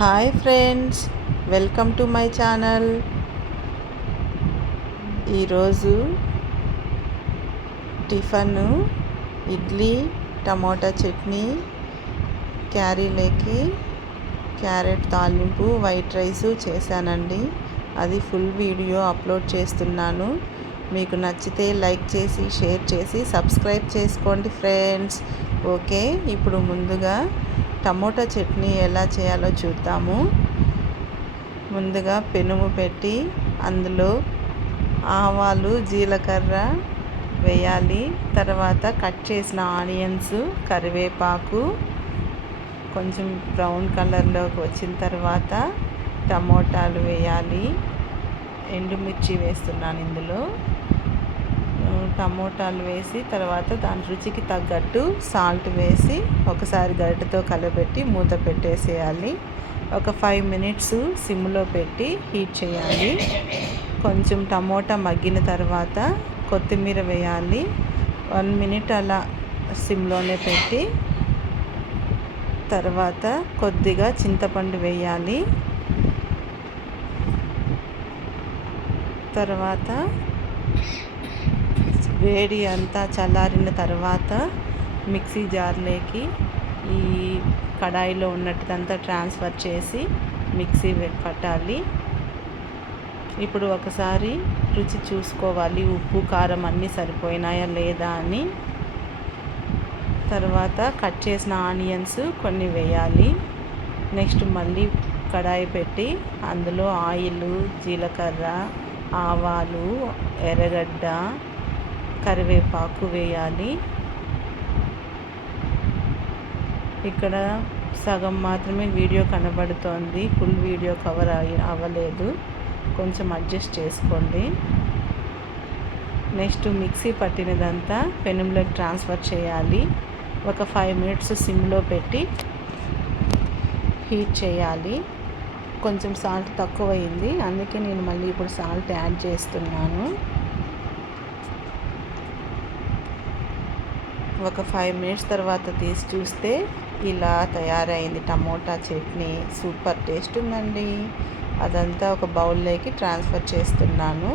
Hi friends, welcome to my channel. ఈరోజు tiffin idli, tomato chutney, క్యారీలోకి carrot తాలింపు, వైట్ రైస్ చేశానండి. అది ఫుల్ వీడియో అప్లోడ్ చేస్తున్నాను. మీకు నచ్చితే లైక్ చేసి, షేర్ చేసి, సబ్స్క్రైబ్ చేసుకోండి ఫ్రెండ్స్. ఓకే, ఇప్పుడు ముందుగా టమోటా చట్నీ ఎలా చేయాలో చూద్దాము. ముందుగా పెనుము పెట్టి అందులో ఆవాలు, జీలకర్ర వేయాలి. తర్వాత కట్ చేసిన ఆనియన్స్, కరివేపాకు కొంచెం బ్రౌన్ కలర్లోకి వచ్చిన తర్వాత టమోటాలు వేయాలి. ఎండుమిర్చి వేస్తున్నాను ఇందులో. టమోటాలు వేసి తర్వాత దాని రుచికి తగ్గట్టు సాల్ట్ వేసి ఒకసారి గరిటెతో కలబెట్టి మూత పెట్టేసేయాలి. ఒక 5 మినిట్స్ సిమ్లో పెట్టి హీట్ చేయాలి. కొంచెం టమోటా మగ్గిన తర్వాత కొత్తిమీర వేయాలి. 1 మినిట్ అలా సిమ్లోనే పెట్టి తర్వాత కొద్దిగా చింతపండు వేయాలి. తర్వాత వేడి అంతా చల్లారిన తర్వాత మిక్సీ జార్లోకి ఈ కడాయిలో ఉన్నట్టుదంతా ట్రాన్స్ఫర్ చేసి మిక్సీ పట్టాలి. ఇప్పుడు ఒకసారి రుచి చూసుకోవాలి, ఉప్పు కారం అన్నీ సరిపోయినాయా లేదా అని. తర్వాత కట్ చేసిన ఆనియన్స్ కొన్ని వేయాలి. నెక్స్ట్ మళ్ళీ కడాయి పెట్టి అందులో ఆయిల్, జీలకర్ర, ఆవాలు, ఎర్రగడ్డ, కరివేపాకు వేయాలి. ఇక్కడ సగం మాత్రమే వీడియో కనబడుతోంది, ఫుల్ వీడియో కవర్ అవ్వలేదు, కొంచెం అడ్జస్ట్ చేసుకోండి. నెక్స్ట్ మిక్సీ పట్టినదంతా పెనంలోకి ట్రాన్స్ఫర్ చేయాలి. ఒక 5 మినిట్స్ సిమ్లో పెట్టి హీట్ చేయాలి. కొంచెం సాల్ట్ తక్కువైంది, అందుకే నేను మళ్ళీ ఇప్పుడు సాల్ట్ యాడ్ చేస్తున్నాను. ఒక 5 మినిట్స్ తర్వాత తీసి చూస్తే ఇలా తయారైంది టమోటా చట్నీ. సూపర్ టేస్ట్ ఉందండి. అదంతా ఒక బౌల్లోకి ట్రాన్స్ఫర్ చేస్తున్నాను.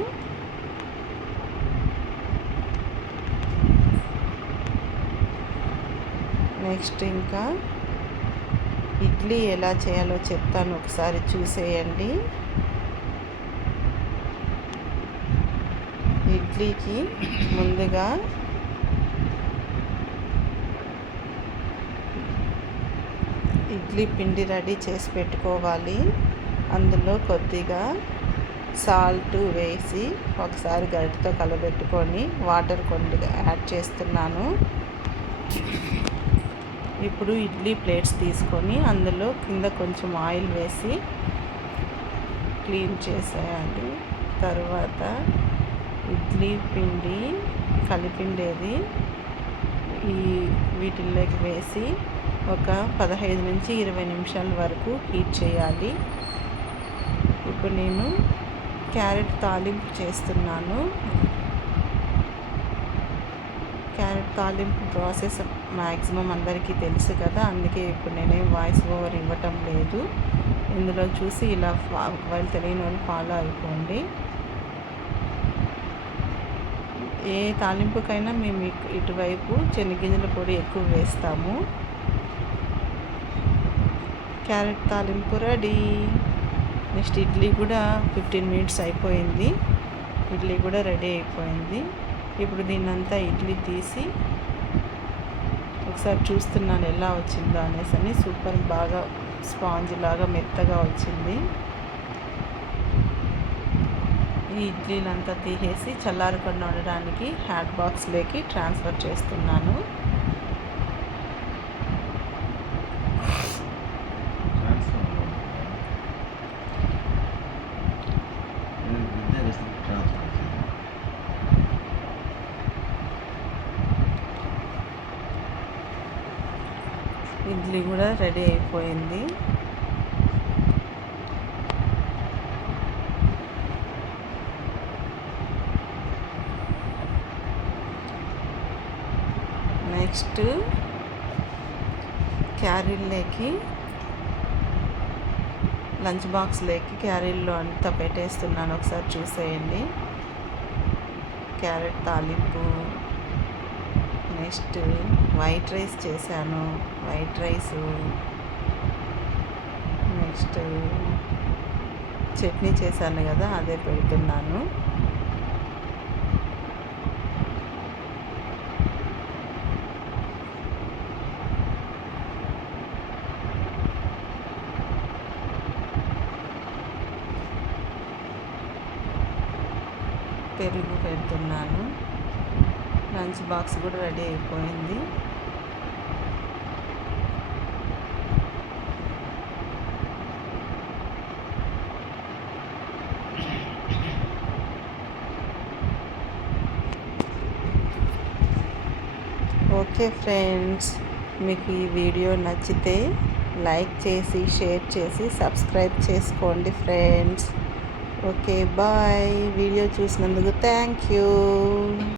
నెక్స్ట్ ఇంకా ఇడ్లీ ఎలా చేయాలో చెప్తాను, ఒకసారి చూసేయండి. ఇడ్లీకి ముందుగా ఇడ్లీ పిండి రెడీ చేసి పెట్టుకోవాలి. అందులో కొద్దిగా సాల్ట్ వేసి ఒకసారి గరిటెతో కలబెట్టుకొని వాటర్ కొద్దిగా యాడ్ చేస్తున్నాను. ఇప్పుడు ఇడ్లీ ప్లేట్స్ తీసుకొని అందులో కింద కొంచెం ఆయిల్ వేసి క్లీన్ చేసేయాలి. తర్వాత ఇడ్లీ పిండి కలిపిండేది వీటిల్లోకి వేసి ఒక 15 నుంచి 20 నిమిషాల వరకు హీట్ చేయాలి. ఇప్పుడు నేను క్యారెట్ తాలింపు చేస్తున్నాను. క్యారెట్ తాలింపు ప్రాసెస్ మ్యాక్సిమం అందరికీ తెలుసు కదా, అందుకే ఇప్పుడు నేనేం వాయిస్ ఓవర్ ఇవ్వటం లేదు. ఇందులో చూసి ఇలా ఒకవేళ తెలియని వాళ్ళు ఫాలో అయిపోండి. ఏ తాలింపుకైనా మేము ఇటువైపు శనగగింజల పొడి ఎక్కువ వేస్తాము. క్యారెట్ తాలింపు రెడీ. నెక్స్ట్ ఇడ్లీ కూడా 15 మినిట్స్ అయిపోయింది. ఇడ్లీ కూడా రెడీ అయిపోయింది. ఇప్పుడు దీన్నంతా ఇడ్లీ తీసి ఒకసారి చూస్తున్నాను ఎలా వచ్చిందో అనేసి. సూపర్, బాగా స్పాంజ్ లాగా మెత్తగా వచ్చింది. ఈ ఇడ్లీలంతా తీసేసి చల్లారకుండా ఉండడానికి హాట్ బాక్స్లోకి ట్రాన్స్ఫర్ చేస్తున్నాను. ఇడ్లీ కూడా రెడీ అయిపోయింది. నెక్స్ట్ క్యారీలోకి లంచ్ బాక్స్లోకి క్యారీల్లో అంతా పెట్టేస్తున్నాను, ఒకసారి చూసేయండి. క్యారెట్ తాలింపు, నెక్స్ట్ వైట్ రైస్ చేశాను, వైట్ రైసు, నెక్స్ట్ చట్నీ చేశాను కదా, అదే పెడుతున్నాను. పెరుగు పెడుతున్నాను. లంచ్ బాక్స్ కూడా రెడీ అయిపోయింది. ఓకే ఫ్రెండ్స్, మీకు ఈ వీడియో నచ్చితే లైక్ చేసి, షేర్ చేసి, సబ్స్క్రైబ్ చేసుకోండి ఫ్రెండ్స్. Okay bye. వీడియో చూసినందుకు థ్యాంక్ యూ.